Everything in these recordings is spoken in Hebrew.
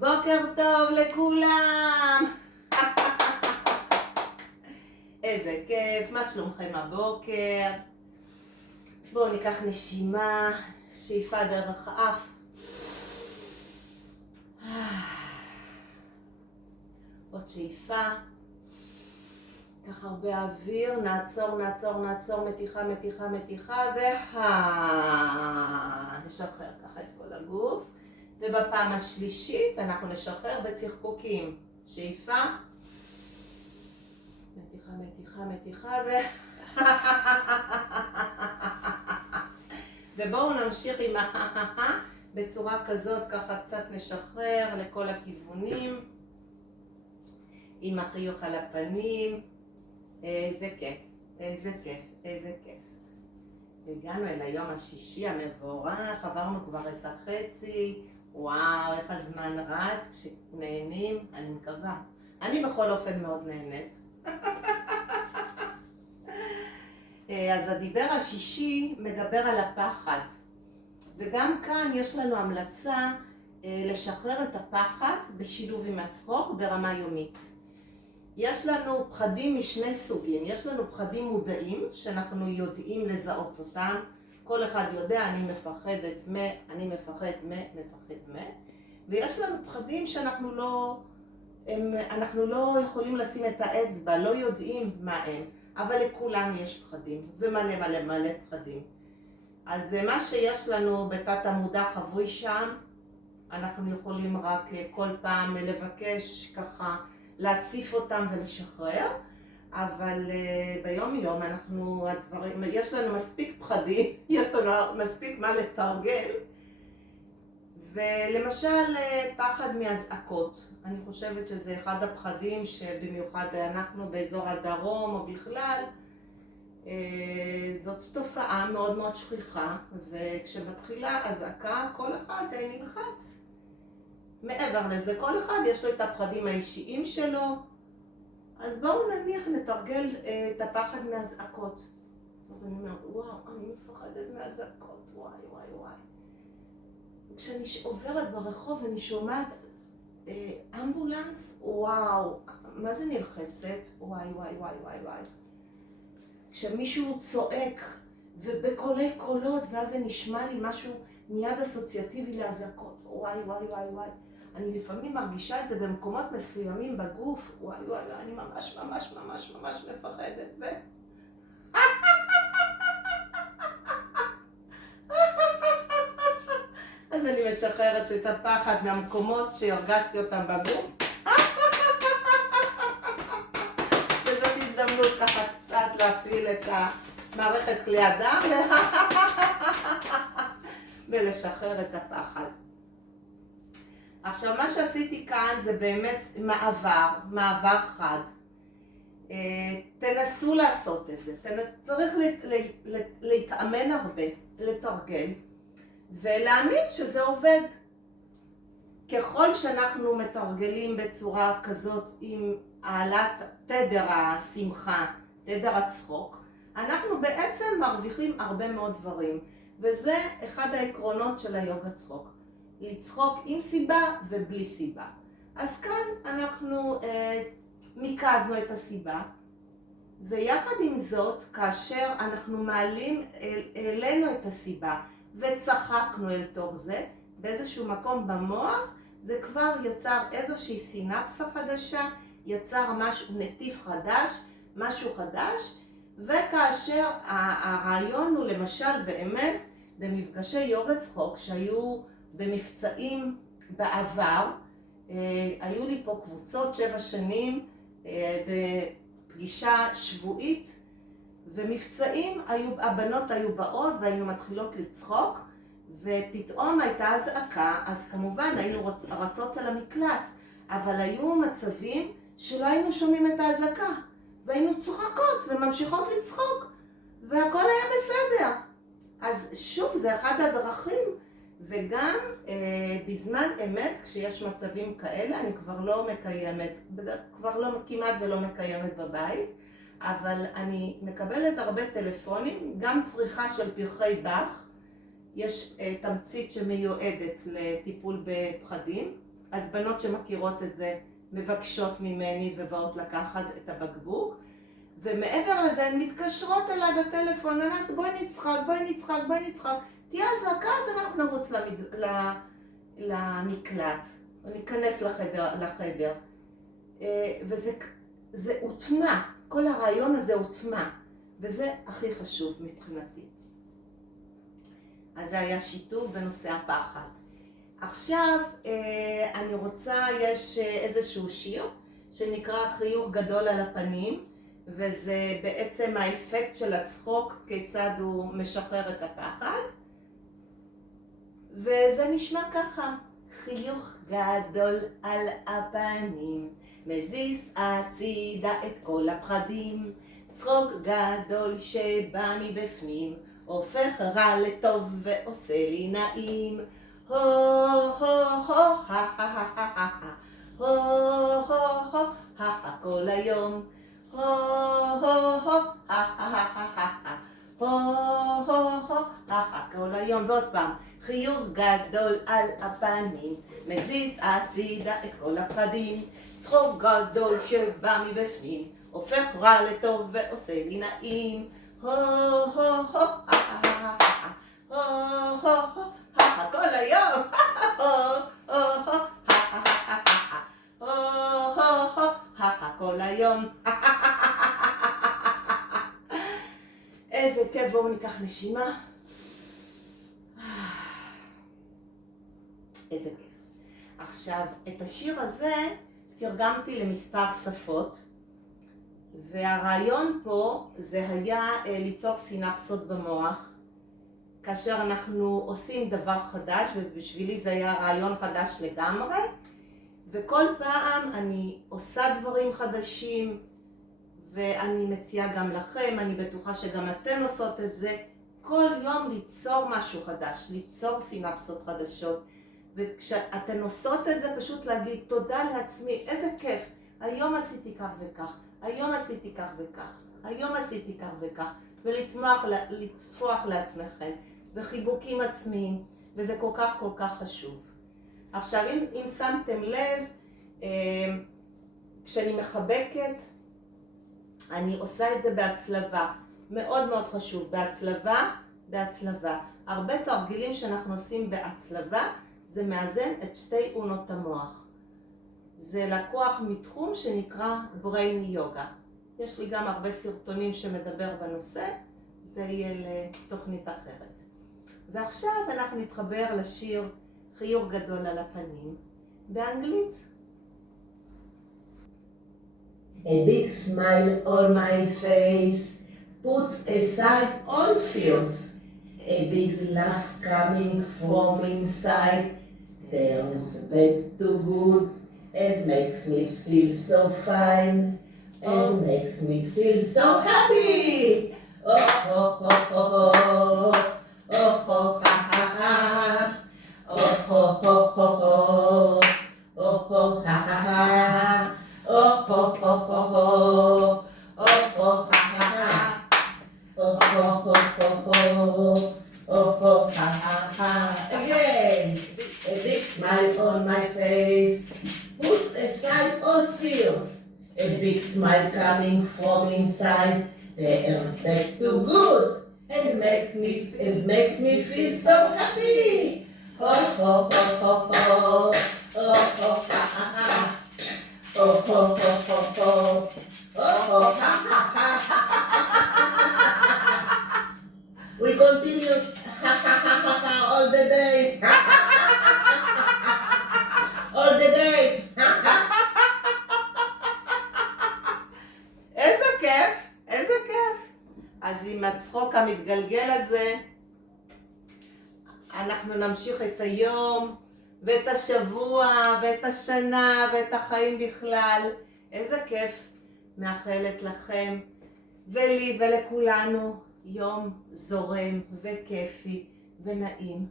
בוקר טוב לכולם! איזה כיף, מה שלומכם הבוקר? בואו ניקח נשימה, שאיפה דרך האף. עוד שאיפה. קח הרבה אוויר, נעצור, מתיחה, נשחרר ככה את כל הגוף. ובפעם השלישית אנחנו נשחרר בצחקוקים. שאיפה. מתיחה, ובואו נמשיך עם בצורה כזאת, ככה קצת נשחרר לכל הכיוונים. עם החיוך על הפנים. איזה כיף. הגענו אל היום השישי המבורך, עברנו כבר את החצי. וואו, איך הזמן רץ כשנהנים, אני מקווה. אני בכל אופן מאוד נהנית. אז הדיבר השישי מדבר על הפחד. וגם כאן יש לנו המלצה לשחרר את הפחד בשילוב עם הצחוק ברמה יומית. יש לנו פחדים משני סוגים. יש לנו פחדים מודעים שאנחנו יודעים לזהות אותם. כל אחד יודע, אני מפחדת אני מפחד ויש לנו פחדים שאנחנו לא יכולים לשים את האצבע, לא יודעים מה הם. אבל לכולם יש פחדים, ומלא פחדים. אז מה שיש לנו בתת המודע חבוי שם, אנחנו יכולים רק כל פעם לבקש ככה להציף אותם ולשחרר. אבל ביום יום יש לנו מספיק פחדים, יש לנו מספיק מה לתרגל. ולמשל פחד מאזעקות. אני חושבת שזה אחד הפחדים שבמיוחד אנחנו באזור הדרום או בכלל, זאת תופעה מאוד מאוד שכיחה, וכשמתחילה אזעקה כל אחד נלחץ. מעבר לזה, כל אחד יש לו את הפחדים האישיים שלו, אז בואו נתרגל את הפחד מאזעקות. אז אני אומרת, וואו, אני מפחדת מאזעקות, וואי. כשאני עוברת ברחוב ואני שומעת אמבולנס, וואו, מה זה נלחצת? וואי. כשמישהו צועק ובקולי קולות, ואז זה נשמע לי משהו מיד אסוציאטיבי להזעקות, וואי. אני לפעמים מרגישה את זה במקומות מסוימים בגוף, וואי, אני ממש מפחדת. אז אני משחררת את הפחד מהמקומות שהרגשתי אותם בגוף. וזאת הזדמנות ככה קצת להפעיל את המערכת כלי הדם ולשחרר את הפחד. עכשיו, מה שעשיתי כאן זה באמת מעבר חד. תנסו לעשות את זה. צריך להתאמן הרבה, לתרגל. ולהאמין שזה עובד. ככל שאנחנו מתרגלים בצורה כזאת עם העלאת תדר השמחה, תדר הצחוק, אנחנו בעצם מרוויחים הרבה מאוד דברים. וזה אחד העקרונות של היוגה צחוק. לצחוק עם סיבה ובלי סיבה. אז כאן אנחנו מיקדנו את הסיבה, ויחד עם זאת, כאשר אנחנו מעלים אלינו את הסיבה, וצחקנו אל תוך זה, באיזשהו מקום במוח, זה כבר יצר איזושהי סינפסה חדשה, יצר נתיב חדש, משהו חדש, וכאשר הרעיון הוא למשל באמת במפגשי יוגה צחוק שהיו במבצעים בעבר, היו לי פה קבוצות 7 שנים בפגישה שבועית, ומבצעים, הבנות היו באות והיינו מתחילות לצחוק, ופתאום הייתה הזעקה, אז כמובן היינו רצות על המקלט, אבל היו מצבים שלא היינו שומעים את ההזעקה, והיינו צוחקות וממשיכות לצחוק, והכל היה בסדר. אז שוב, זה אחד הדרכים, וגם בזמן אמת, כשיש מצבים כאלה, אני כבר לא מקיימת, כמעט ולא מקיימת בבית, אבל אני מקבלת הרבה טלפונים, גם צריכה של פרחי באך, יש תמצית שמיועדת לטיפול בפחדים, אז בנות שמכירות את זה מבקשות ממני ובאות לקחת את הבקבוק, ומעבר לזה הן מתקשרות אליי בטלפון, ענת בואי נצחק, תהיה הזעקה אז אנחנו נרוץ למקלט, וניכנס לחדר. וזה הוטמע, כל הרעיון הזה הוטמע, וזה הכי חשוב מבחינתי. אז זה היה שיתוף בנושא הפחד. עכשיו אני רוצה, יש איזשהו שיר שנקרא חיוך גדול על הפנים, וזה בעצם האפקט של הצחוק, כיצד הוא משחרר את הפחד. וזה נשמע ככה: חיוך גדול על הפנים, מזיז הצידה את כל הפחדים. צחוק גדול שבא מבפנים, הופך רע לטוב ועושה לי נעים. הו הו הו הא הא הא הא הו הו הו הא כל היום. הו הו הו הא הא הא הא הו הו הו הא כל היום. ועוד פעם: חיוך גדול על הפנים, מזיז הצידה את כל הפחדים. צחוק גדול שבא מבפנים, הופך רע לטוב ועושה לי נעים. הו הו הו הו הו הו כל היום. הו הו הו כל היום. איזה כיף. בואו ניקח נשימה. איזה כיף. עכשיו, את השיר הזה תרגמתי למספר שפות, והרעיון פה זה היה ליצור סינפסות במוח כאשר אנחנו עושים דבר חדש, ובשבילי זה היה רעיון חדש לגמרי, וכל פעם אני עושה דברים חדשים ואני מציעה גם לכם, אני בטוחה שגם אתן עושות את זה, כל יום ליצור משהו חדש, ליצור סינפסות חדשות. וכשאתן עושות את זה פשוט להגיד תודה לעצמי, איזה כיף, היום עשיתי כך וכך, היום עשיתי כך וכך, היום עשיתי כך וכך, ולטפוח לעצמכם, וחיבוקים עצמיים, וזה כל כך חשוב. עכשיו אם שמתם לב, כשאני מחבקת, אני עושה את זה בהצלבה, מאוד חשוב, בהצלבה. הרבה תרגילים שאנחנו עושים בהצלבה, זה מאזן את שתי אונות המוח. זה לקוח מתחום שנקרא brain yoga. יש לי גם הרבה סרטונים שמדבר בנושא, זה יהיה לתוכנית אחרת. ועכשיו אנחנו נתחבר לשיר חיוך גדול על הפנים, באנגלית. A big smile on my face puts aside all fears. A big laugh coming from inside turns bad to good and makes me feel so fine and makes me feel so happy. Oh, oh, oh, oh, oh, oh, oh, ha, ha, ha. Oh, oh, oh, oh, oh, oh, oh, ha, ha, ha. Oh, oh, oh, oh, oh, oh, oh, ha, ha, ha. Oh, oh, oh, oh, oh, oh, oh, ha, ha, ha. Again, a big smile on my face puts aside all fears. A big smile coming from inside turns back to good and makes me feel so happy. Oh, oh, oh, oh, oh, oh, oh, ha, ha, ha. Oh, oh, oh, oh, oh, oh, oh, ha, ha, ha. We continue ha, ha, ha, ha, ha, all the day. All the days. איזה כיף, איזה כיף. אז עם הצחוק המתגלגל הזה, אנחנו נמשיך את היום, ואת השבוע, ואת השנה, ואת החיים בכלל. איזה כיף. מאחלת לכם, ולי ולכולנו, יום זורם וכיפי ונעים.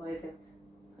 אוהבת.